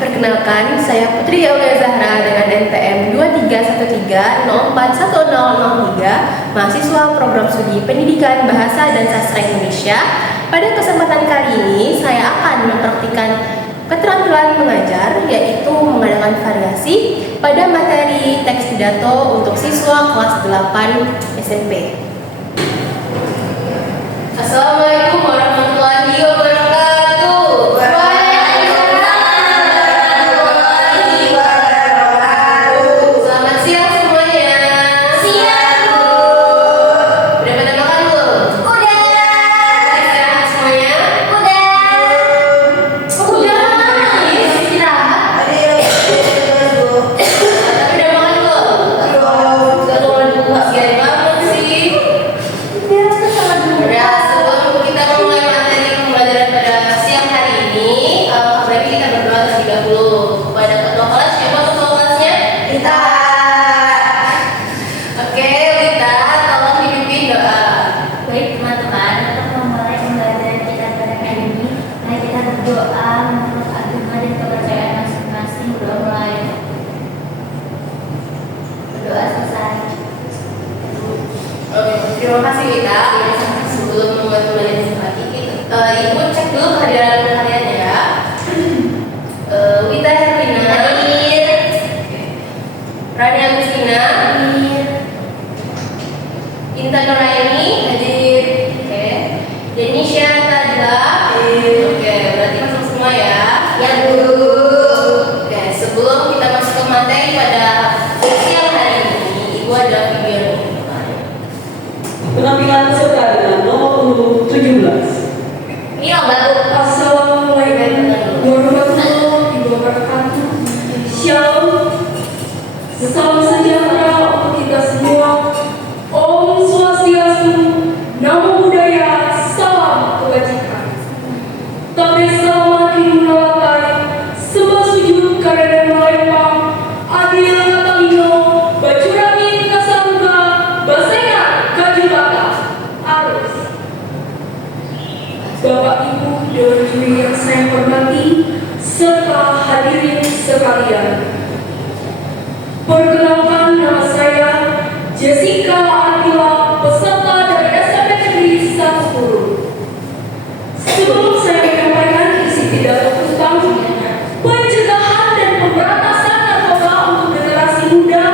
Perkenalkan, saya Putri Aulia Zahra dengan NPM 2313041003, mahasiswa program studi Pendidikan Bahasa dan Sastra Indonesia. Pada kesempatan kali ini, saya akan mempraktikkan keterampilan mengajar, yaitu mengadakan variasi pada materi teks pidato untuk siswa kelas 8 SMP. Assalamualaikum warahmatullahi wabarakatuh. Terima kasih Wita. Sebelum memulai lagi, Ibu cek dulu kehadiran kalian ya. Wita Herlina, hadir. Rani Agustina, hadir. Intan Nuraini, hadir. Oke. Denisha Tadla, hadir. Oke, berarti masuk semua ya. Ya Bu. Oke, sebelum kita masuk ke materi pada siang hari ini, Ibu ada video nih. Penampilan peserta dengan nomor 17. Ini yang baru. Assalamualaikum warahmatullahi wabarakatuh. Shalom. Salam sejahtera untuk kita semua. Om Swastiastu. Namo Buddhaya. Salam kebajikan. Tapi selamat dimulai. Sembah sujud karena melempang. Adil Katalino. Bacurangin Kasaruga. Basenya Kajubaka. Arus. Bapak Ibu dan juri yang saya hormati serta hadirin sekalian. Perkenalkan, nama saya Jessica Artila, peserta dari SMP Negeri 10. Sebelum saya menyampaikan isi pidato tentang pencegahan dan pemberantasan narkoba untuk generasi muda,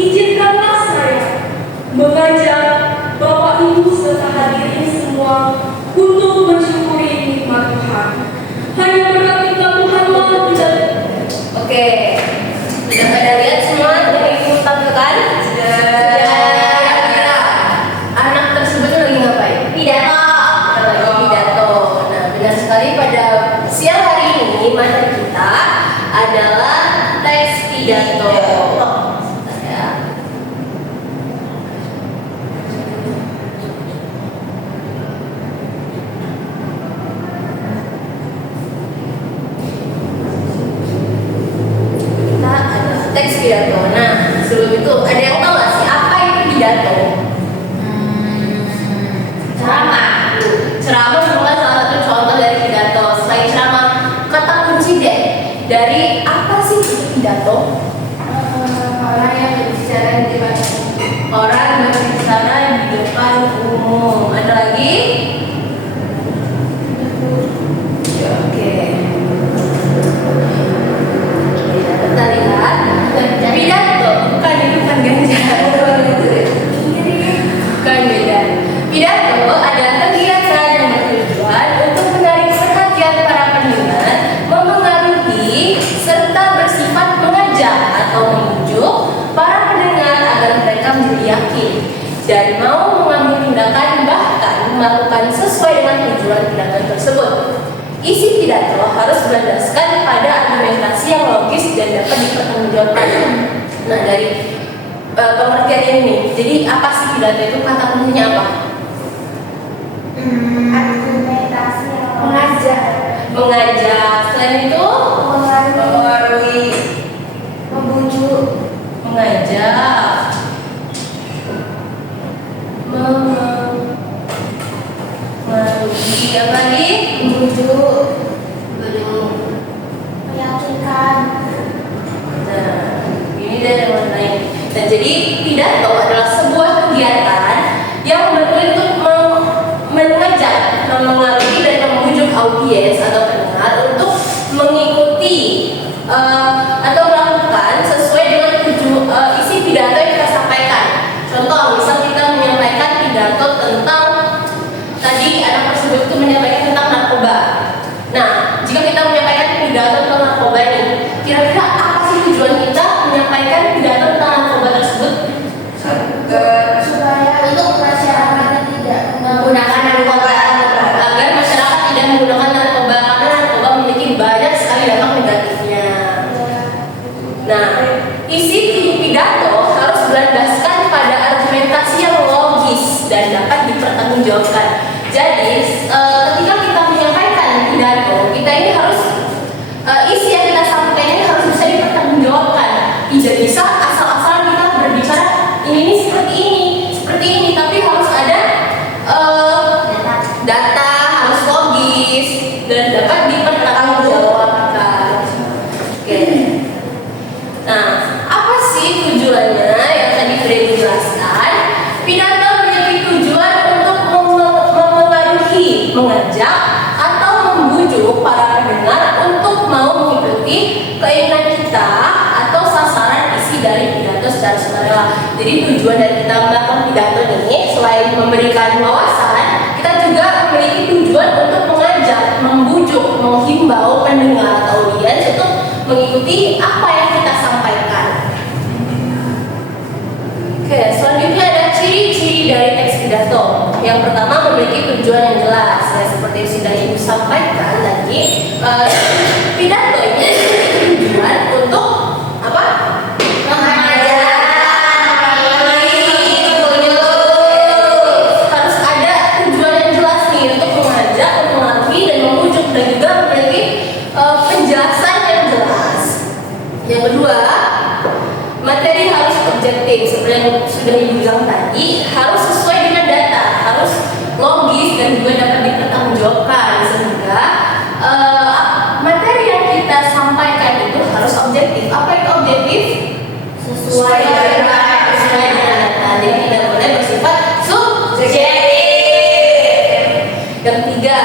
izinkanlah saya mengajak Bapak Ibu serta hadirin semua untuk mensyukuri nikmat Tuhan. Hanya berkat nikmat Tuhanlah tidak. Oke, sudah pada lihat semua dari Ibu tampilkan? Sudah. Anak tersebut lagi ngapain? Pidato. Lagi pidato. Nah, benar sekali, pada siang hari ini materi kita adalah teks pidato. Teks pidato. Nah, sebelum itu ada yang tahu nggak sih apa itu pidato? Ceramah. Ceramah merupakan salah satu contoh dari pidato. Selain ceramah, kata kunci deh dari apa sih itu pidato? Orang yang berbicara di depan umum. Orang yang berbicara di depan umum. Ada lagi? Oke. Kita lihat. Pidato bukan di depan ganja. Bukan beda. Pidato adalah kegiatan yang bertujuan untuk menarik perhatian para pendengar, memengaruhi serta bersifat mengajak atau membujuk para pendengar agar mereka menjadi yakin dan mau mengambil tindakan, bahkan melakukan sesuai dengan tujuan tindakan tersebut. Isi pidato harus berdasarkan pada argumentasi yang logis dan dapat dipertanggungjawabkan. Nah, dari pengertian ini nih, jadi apa sih pidato itu? Kata kuncinya apa? Argumentasi mengajak. Mengajak. Selain itu mempengaruhi, Membujuk. mengajak, mempengaruhi apa lagi? Membujuk. Belum. Yang meyakinkan. Nah, ini dari mengenai. Nah, jadi pidato adalah sebuah kegiatan yang berbentuk mengajak, memengaruhi dan membujuk audiens atau pendengar untuk mengikuti atau melakukan sesuai dengan isi pidato yang kita sampaikan. Contoh, misal kita menyampaikan pidato tentang tadi anak tersebut itu menyampaikan tentang narkoba. Nah, jika kita menyampaikan pidato tentang narkoba ini, kira-kira apa sih tujuan kita menyampaikan pidato tentang narkoba tersebut? Supaya untuk masyarakat tidak menggunakan narkoba. Agar masyarakat tidak menggunakan narkoba, karena narkoba memiliki banyak sekali dampak negatifnya. Nah, isi pidato harus berlandaskan pada argumentasi yang logis dan dapat dipertanggungjawabkan. Jadi, ketika kita menyampaikan pidato, kita ini harus isi yang kita sampaikan ini harus bisa dipertanggungjawabkan. Tidak bisa asal-asalan kita berbicara ini seperti ini, tapi harus ada data, harus logis dan dapat dipertanggungjawabkan. Oke. Nah, apa sih tujuannya yang tadi sudah dijelaskan? Pidato memiliki tujuan untuk memengaruhi, mengajak, atau membujuk para pendengar untuk mau mengikuti keinginan kita atau sasaran isi dari pidato secara sukarela. Jadi tujuan dari kita melakukan pidato ini selain memberikan wawasan, kita juga memiliki tujuan untuk mengajak, membujuk, menghimbau pendengar atau audiens untuk mengikuti apa yang kita sampaikan. Oke, selanjutnya ada ciri-ciri dari teks pidato. Yang pertama, memiliki tujuan yang jelas. Ya, seperti yang sudah Ibu sampaikan tadi, pidato ini memiliki tujuan untuk apa? Harus ada tujuan yang jelas nih untuk mengajak, mempengaruhi dan membujuk, dan juga memiliki penjelasan yang jelas. Yang kedua, materi harus objektif, seperti yang sudah Ibu bilang tadi, harus sesuai dengan data, harus logis dan juga dapat dipertanggungjawabkan, sehingga materi yang kita sampaikan itu harus objektif. Apa itu objektif? Sesuai dengan data. Jadi tidak boleh bersifat subjektif. Yang ketiga,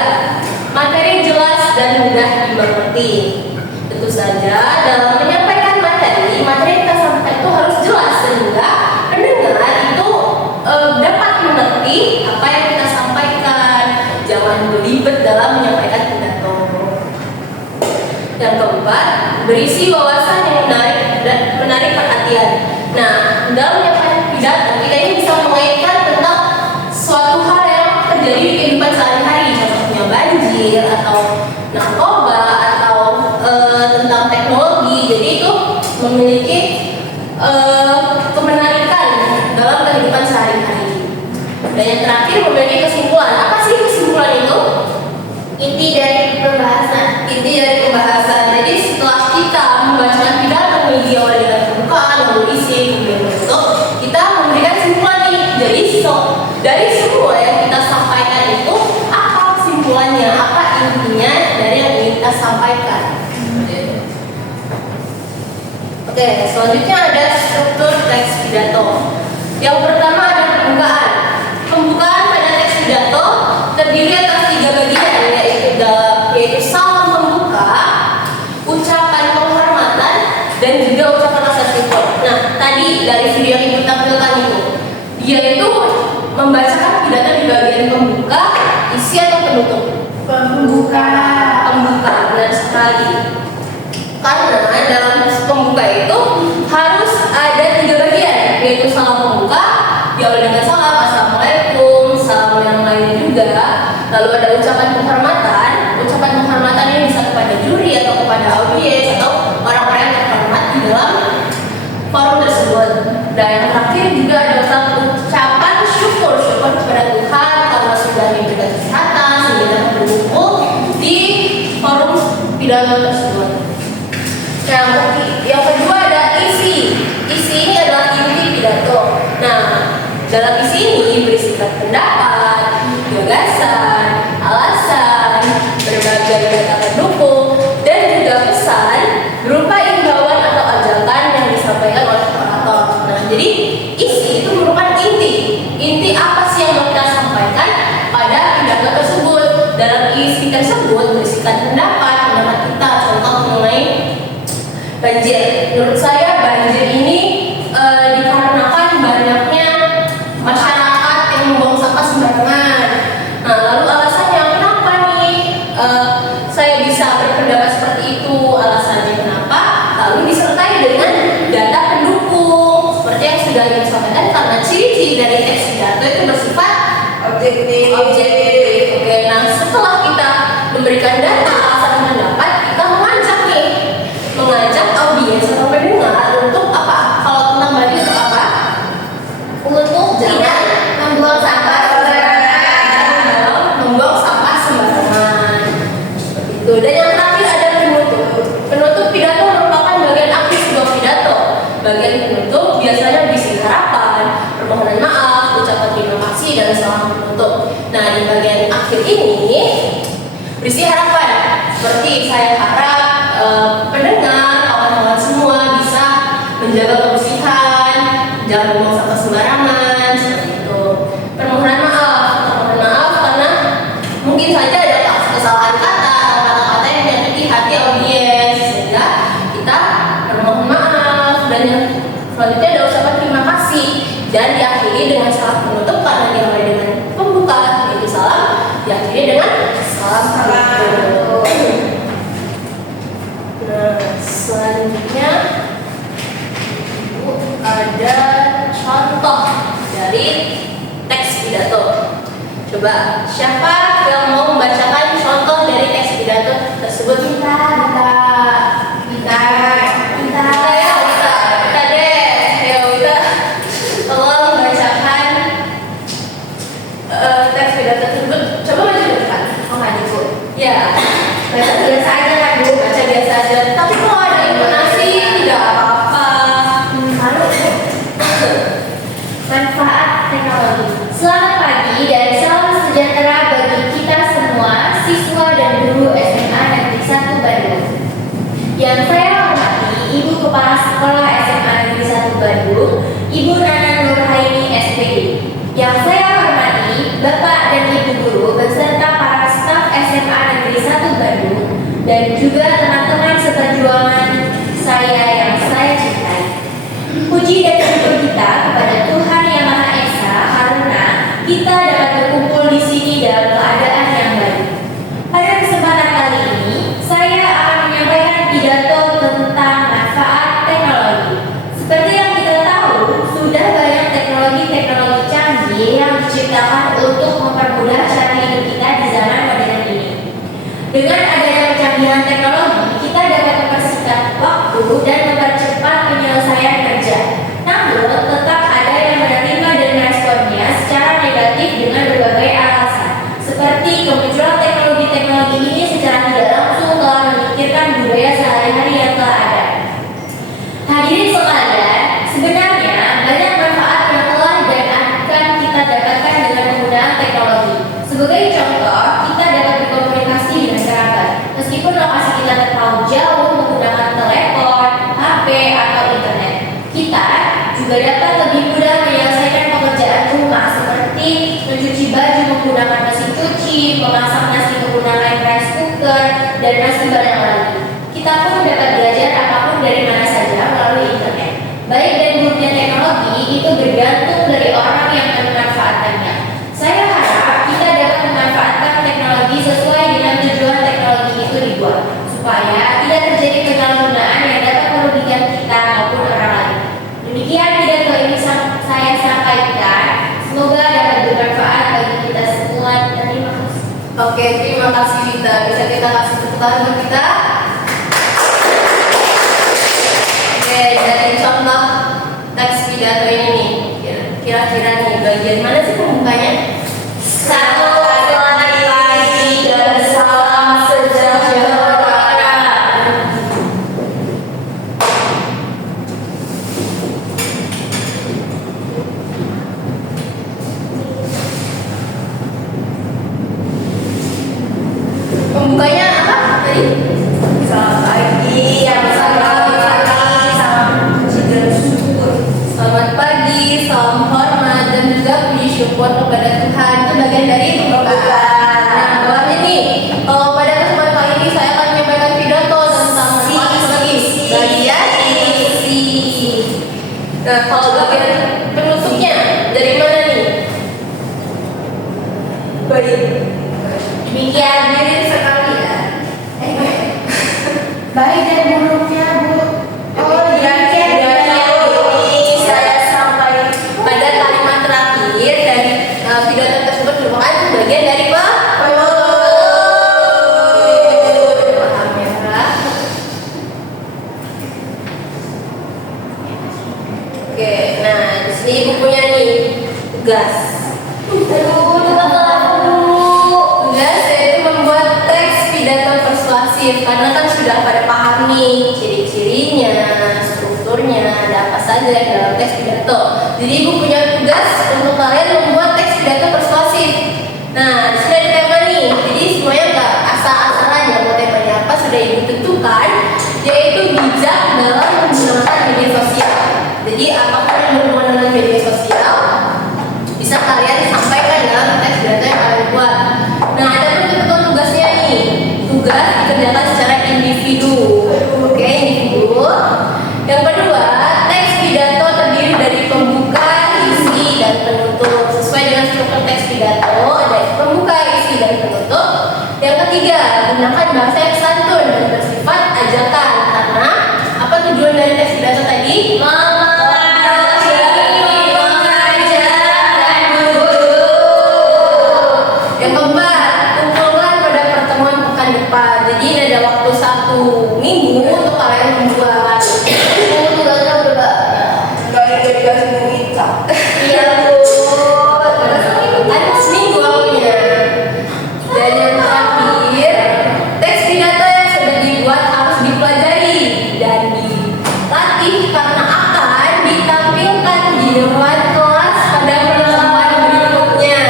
materi jelas dan mudah dimengerti. Tentu saja dalam menyampaikan materi yang kita sampaikan itu harus jelas sehingga pendengar itu dapat mengerti apa yang kita sampaikan. Jangan belibet dalam menyampaikan pidato. Yang keempat, berisi wawasan yang menarik perhatian. Nah, dalam menyampaikan pidato kita ini bisa mengaitkan tentang suatu hal yang terjadi di kehidupan sehari-hari, contohnya banjir atau narkoba atau tentang teknologi. Jadi itu memiliki kemenarikan dalam kehidupan sehari-hari. Dan yang terakhir, memiliki kesimpulan. Apa sih kesimpulan itu? Inti dari pembahasan. Jadi setelah kita membacakan pidato di awal dengan pembukaan, lalu isi, kemudian menutup, kita memberikan kesimpulan nih. Jadi dari semua yang kita sampaikan itu, apa kesimpulannya, apa intinya dari yang ingin kita sampaikan. Oke, selanjutnya ada struktur teks pidato. Yang pertama ada pembukaan. Pembukaan pada teks pidato terdiri atas 3 bagian, yaitu salam pembuka, ucapan penghormatan, dan juga ucapan rasa syukur. Nah, tadi dari video yang Ibu tampilkan itu, dia itu membacakan pidato di bagian pembuka, isi atau penutup? Pembuka. Benar sekali. Karena dalam pembuka itu harus ada 3 bagian, yaitu salam pembuka, diawali dengan salam, assalamualaikum, salam yang lainnya juga. Lalu ada ucapan penghormatan. Ucapan penghormatan ini bisa kepada juri atau kepada audiens atau orang-orang yang terhormat di dalam forum tersebut. Dan yang terakhir juga ada ucapan syukur kepada Tuhan karena sudah diberikan kesehatan sehingga dapat berkumpul di forum pidato tersebut. Yang kedua ada isi. Isi ini adalah inti pidato. Nah, dalam isi ini berisikan pendapat, gagasan, alasan, berbagai data pendukung, dan juga pesan banjir. Menurut saya banjir ini dikarenakan banyaknya masyarakat yang membuang sampah sembarangan. Nah, lalu alasannya kenapa nih saya bisa berpendapat seperti itu? Alasannya kenapa? Lalu disertai dengan data pendukung seperti yang sudah disampaikan, karena ciri-ciri dari teks pidato itu bersifat objektif. Oke, nah setelah kita memberikan data alasan pendapat, kita mengajak audiens atau pendengar untuk apa? Kalau tentang banjir untuk apa? Untuk tidak membuang sampah sembarangan. Membuang sampah sembarangan. Seperti itu. Dan yang terakhir ada penutup. Penutup pidato merupakan bagian aktif sebuah pidato. Bagian penutup biasanya berisi harapan, permohonan maaf, ucapan terima kasih, dan salam penutup. Nah, di bagian akhir ini berisi harapan. Seperti saya harap pendengar, kawan-kawan semua bisa menjaga kebersihan, jangan membuang sampah sembarangan, seperti itu. Permohonan maaf karena mungkin saja ada kesalahan kata atau kata-kata yang menyakiti hati audiens, sehingga kita bermohon maaf. Dan yang selanjutnya ada ucapan terima kasih, dan diakhiri dengan salam penutup karena dimulai dengan pembuka, yaitu salam, diakhiri dengan salam penutup. Nah, selanjutnya ada contoh dari teks pidato. Coba siapa yang mau membacakan contoh dari teks pidato tersebut? Kita deh. Tolong bacakan teks pidato tersebut. Coba maju ke depan. Oh, maju Bu. Ya. Baca biasa aja kan Bu. Baca biasa aja. Tapi kalau ada intonasi tidak apa-apa. Malu Bu. Manfaat teknologi. Selamat pagi dan salam sejahtera bagi kita semua, siswa dan guru SMA Negeri 1 Bandung. Yang saya hormati Ibu Kepala Sekolah SMA Negeri 1 Bandung, Ibu Nana Nurhaini SPD. Yang saya hormati Bapak dan Ibu guru beserta para staf SMA Negeri 1 Bandung dan juga teman-teman seperjuangan saya yang saya cintai. Puji dan syukur kita kepada Tuhan Yang Maha Esa karena kita dapat berkumpul di sini dalam keadaan yang baik. Pada kesempatan kali ini, saya akan menyampaikan pidato tentang manfaat teknologi. Seperti yang kita tahu, sudah banyak teknologi-teknologi canggih yang diciptakan untuk mempermudah cara hidup kita di zaman modern ini. Dengan adanya kecanggihan teknologi, kita dapat mempersingkat waktu dan mempercepat penyelesaian kerja. Namun, tetap ada yang menerima dan meresponnya secara negatif dengan berbagai alasan. Seperti kemunculan teknologi-teknologi ini secara tidak langsung telah memikirkan budaya sehari-hari yang telah ada. Hadirin sekalian, sebenarnya banyak manfaat yang telah dan akan kita dapatkan dengan penggunaan teknologi. Sebagai contoh, kita dapat berkomunikasi dengan kerabat. Meskipun lokasi kita terpaut jauh menggunakan telepon, HP, atau internet. Kita juga dapat lebih mudah menyelesaikan pekerjaan rumah seperti mencuci baju menggunakan mesin cuci, memasak nasi menggunakan rice cooker, dan masih banyak lagi. Kita pun dapat belajar apapun dari mana saja melalui internet. Baik dan buruknya teknologi itu bergantung dari orang yang memanfaatkannya. Saya harap kita dapat memanfaatkan teknologi sesuai dengan tujuan teknologi itu dibuat, supaya tidak terjadi penyalahgunaan yang dapat merugikan kita maupun orang lain. Demikian pidato ini saya sampaikan. Semoga dapat bermanfaat bagi kita semua. Terima kasih. Oke, terima kasih Dita. Bisa kita kasih tepuk tangan untuk kita? Oke, dari contoh teks pidato ini nih, kira-kira nih bagian mana sih pembukanya? Selamat pagi dan salam sejahtera. Pembukanya apa tadi? Kalau bagian penutupnya dari mana nih? Baik. Demikian mirip sekali ya. Baik dan buruknya Bu. Oh demikian Ini saya sampai pada kalimat terakhir dari pidato tersebut merupakan bagian dari penutup. Paham ya? Oke, nah di sini bukunya nih tugas. Tugas yaitu membuat teks pidato persuasif karena kan sudah pada paham nih ciri-cirinya, strukturnya, ada apa saja yang dalam teks pidato. Jadi ibu punya tugas untuk kalian membuat teks pidato persuasif. Nah, di sini ada tema nih. Jadi semuanya nggak asal-asalan ya mau temanya apa sudah ibu tentukan, yaitu bijak dalam menggunakan media sosial. Jadi apapun yang berhubungan dengan media sosial bisa kalian sampaikan dalam teks pidato yang kalian buat. Nah, ada ketentuan tugasnya nih. Tugas dikerjakan secara individu. Oke, individu. Yang kedua, teks pidato terdiri dari pembuka, isi, dan penutup. Sesuai dengan struktur teks pidato, ada pembuka, isi, dan penutup. Yang ketiga, gunakan bahasa yang santun dan bersifat ajakan. Karena apa tujuan dari teks pidato tadi? Yang keempat, kumpulkan pada pertemuan pekan depan. Jadi ada waktu 1 minggu untuk kalian membuat. tugasnya udah banyak. Baik dikasih kita. Iya Bu. Kan seminggu waktunya. Dan yang terakhir, teks pidato yang sudah dibuat harus dipelajari dan dilatih karena akan ditampilkan di depan kelas pada pertemuan berikutnya.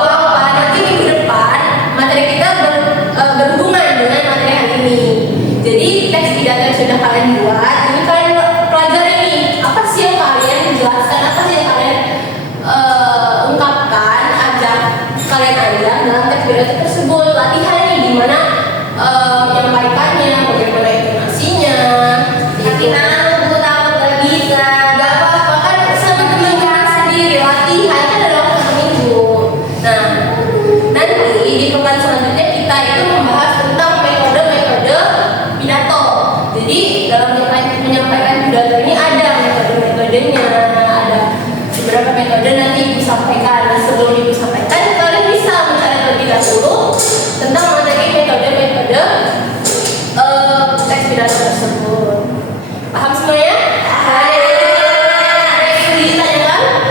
Apa nanti minggu depan materi kita berhubungan dengan materi hari ini. Jadi teks pidato yang sudah kalian buat, ini kalian pelajari nih. Apa sih yang kalian jelaskan? Apa sih yang kalian ungkapkan? Kalian ajak dalam teks pidato tersebut. Latihan nih gimana menyampaikannya, bagaimana intonasinya. Tapi malu Bu takut gak bisa. Gak apa-apa kan sama teman-teman sendiri latihan kan dalam 1 minggu. Nah, nanti di pekan selanjutnya kita itu membahas tentang metode-metode pidato. Jadi dalam menyampaikan pidato ini ada metode-metodenya, ada beberapa metode nanti ibu sampaikan. Nah, sebelum ibu sampaikan kalian bisa mencari terlebih dahulu tentang materi metode-metode teks pidato tersebut. Paham semuanya? Ada yang ditanyakan?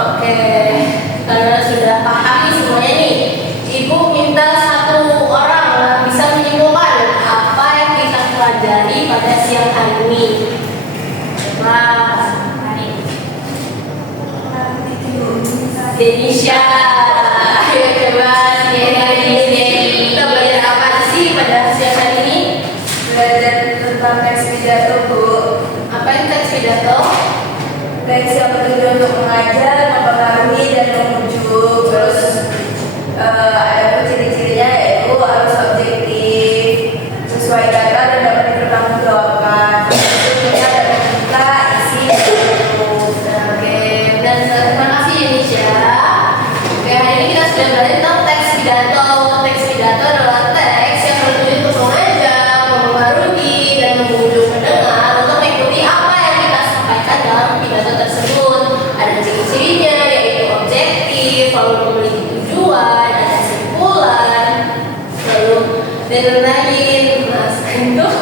Oke, karena sudah paham nih semuanya nih, ibu minta 1 orang yang bisa menyimpulkan apa yang kita pelajari pada siang hari ini. Coba, Denisha. Ayo coba, Denisha. Kita belajar apa sih pada siang hari ini? Belajar tentang teks pidato Bu. Apa yang teks pidato? Teks yang bertujuan untuk mengajar, mempengaruhi, dan membujuk. Terus ada ciri-cirinya yaitu harus objektif, sesuai data dan dapat dipertanggungjawabkan. Strukturnya ada pembuka, isi, dan penutup. Oke, dan terima kasih Indonesia. Oke, hari ini kita sudah belajar tentang teks pidato. Teks pidato adalah teks yang bertujuan untuk mengajak, mempengaruhi, dan membujuk pendengar untuk mengikuti apa yang kita sampaikan dalam pidato tersebut. Ada ciri-cirinya yaitu objektif, lalu memiliki tujuan, ada kesimpulan, lalu dan lain-lain. Mas, untuk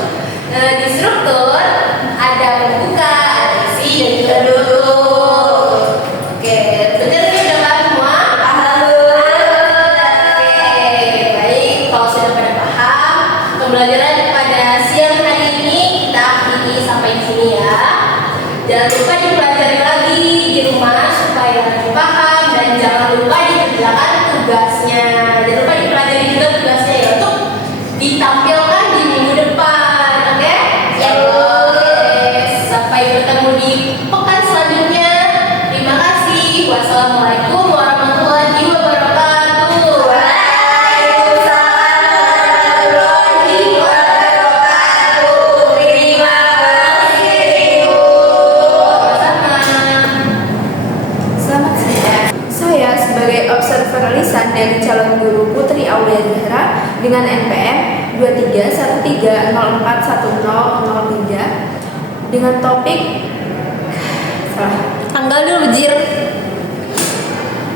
di struktur ada pembuka, ada isi, dan juga penutup. Oke, benar nih udah paham semua? Oke, baik. Kalau sudah pada paham, pembelajaran pada siang hari ini kita akhiri sampai di sini ya. Jangan lupa dipelajari lagi di rumah supaya lebih paham dan jangan lupa dikerjakan tugasnya. Jangan lupa dipelajari juga tugasnya ya untuk ditampilkan di minggu depan, oke? Ya, Bu. Oke, sampai bertemu di pekan selanjutnya. Terima kasih. Wassalamualaikum warahmatullahi wabarakatuh. Waalaikumsalam warahmatullahi wabarakatuh. Terima dengan NPM 2313041003 dengan topik Tanggal dulu, Jir.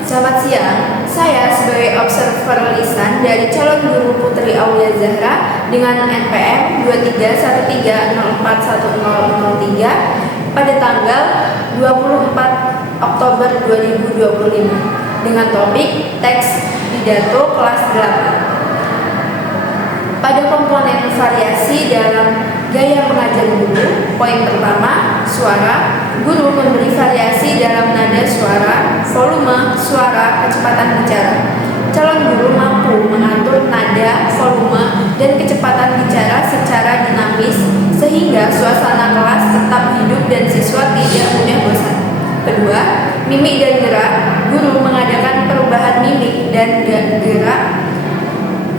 Selamat siang, saya sebagai observer lisan dari calon guru Putri Aulia Zahra dengan NPM 2313041003 pada tanggal 24 Oktober 2025 dengan topik teks pidato kelas 8. Pada komponen variasi dalam gaya mengajar guru, poin pertama, suara. Guru memberi variasi dalam nada suara, volume suara, kecepatan bicara. Calon guru mampu mengatur nada, volume, dan kecepatan bicara secara dinamis sehingga suasana kelas tetap hidup dan siswa tidak mudah bosan. Kedua, mimik dan gerak. Guru mengadakan perubahan mimik dan gerak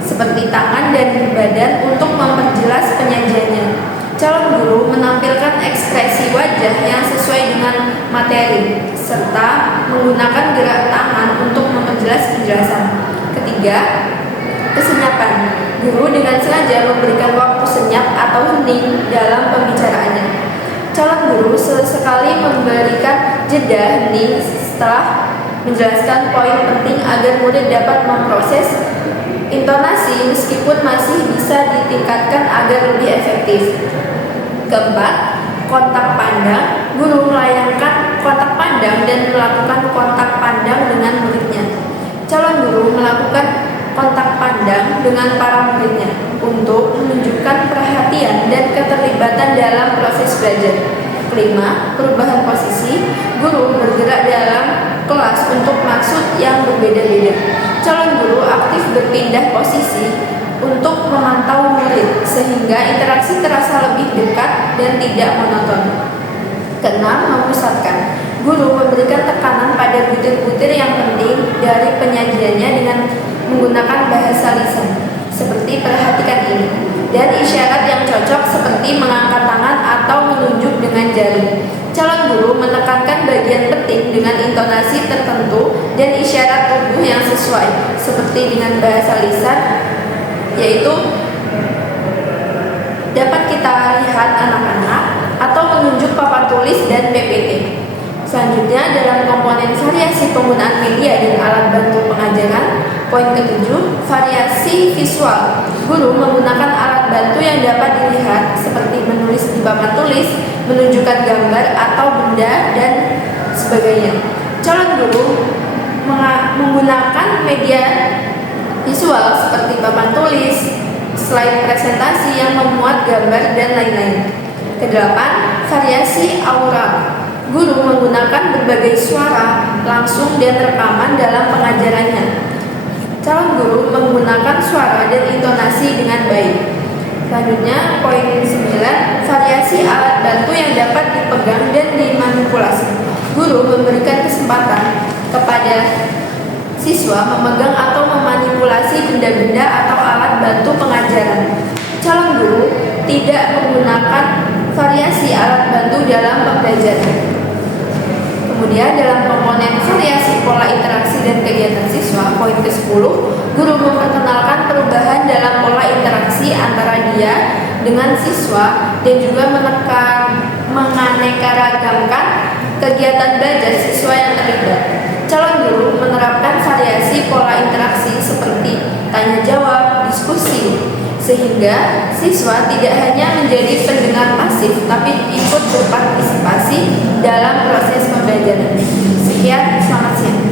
seperti tangan dan badan untuk memperjelas penyajiannya. Calon guru menampilkan ekspresi wajah yang sesuai dengan materi serta menggunakan gerak tangan untuk memperjelas penjelasan. Ketiga, kesenyapan. Guru dengan sengaja memberikan waktu senyap atau hening dalam pembicaraannya. Calon guru sesekali memberikan jeda hening setelah menjelaskan poin penting agar murid dapat memproses intonasi meskipun masih bisa ditingkatkan agar lebih efektif. Keempat, kontak pandang. Guru melayangkan kontak pandang dan melakukan kontak pandang dengan muridnya. Calon guru melakukan kontak pandang dengan para muridnya untuk menunjukkan perhatian dan keterlibatan dalam proses belajar. Kelima, perubahan posisi. Guru bergerak dalam kelas untuk maksud yang berbeda-beda. Calon guru aktif berpindah posisi untuk memantau murid sehingga interaksi terasa lebih dekat dan tidak monoton. Keenam, memusatkan. Guru memberikan tekanan pada butir-butir yang penting dari penyajiannya dengan menggunakan bahasa lisan seperti perhatikan ini dan isyarat yang cocok seperti mengangkat tangan atau menunjuk dengan jari. Calon guru menekankan bagian penting dengan intonasi tertentu dan isyarat tubuh yang sesuai seperti dengan bahasa lisan, yaitu dapat kita lihat anak-anak atau menunjuk papan tulis dan PPT. Selanjutnya dalam komponen variasi penggunaan media dan alat bantu pengajaran, poin ketujuh, variasi visual. Guru menggunakan alat bantu yang dapat dilihat seperti menulis di papan tulis, menunjukkan gambar atau benda dan sebagainya. Calon guru menggunakan media visual seperti papan tulis, slide presentasi yang memuat gambar dan lain-lain. Kedelapan, variasi aura. Guru menggunakan berbagai suara langsung dan rekaman dalam pengajarannya. Calon guru menggunakan suara dan intonasi dengan baik. Selanjutnya, poin 9, variasi alat bantu yang dapat dipegang dan dimanipulasi. Guru memberikan kesempatan kepada siswa memegang atau memanipulasi benda-benda atau alat bantu pengajaran. Calon guru tidak menggunakan variasi alat bantu dalam pembelajaran. Kemudian dalam komponen variasi pola interaksi dan kegiatan siswa, poin ke-10, guru memperkenalkan perubahan dalam pola interaksi antara dia dengan siswa dan juga menganeka-ragamkan kegiatan belajar siswa yang terlibat. Calon guru menerapkan variasi pola interaksi seperti tanya jawab, diskusi, sehingga siswa tidak hanya menjadi pendengar pasif tapi ikut berpartisipasi dalam proses pembelajaran. Sekian, selamat siang.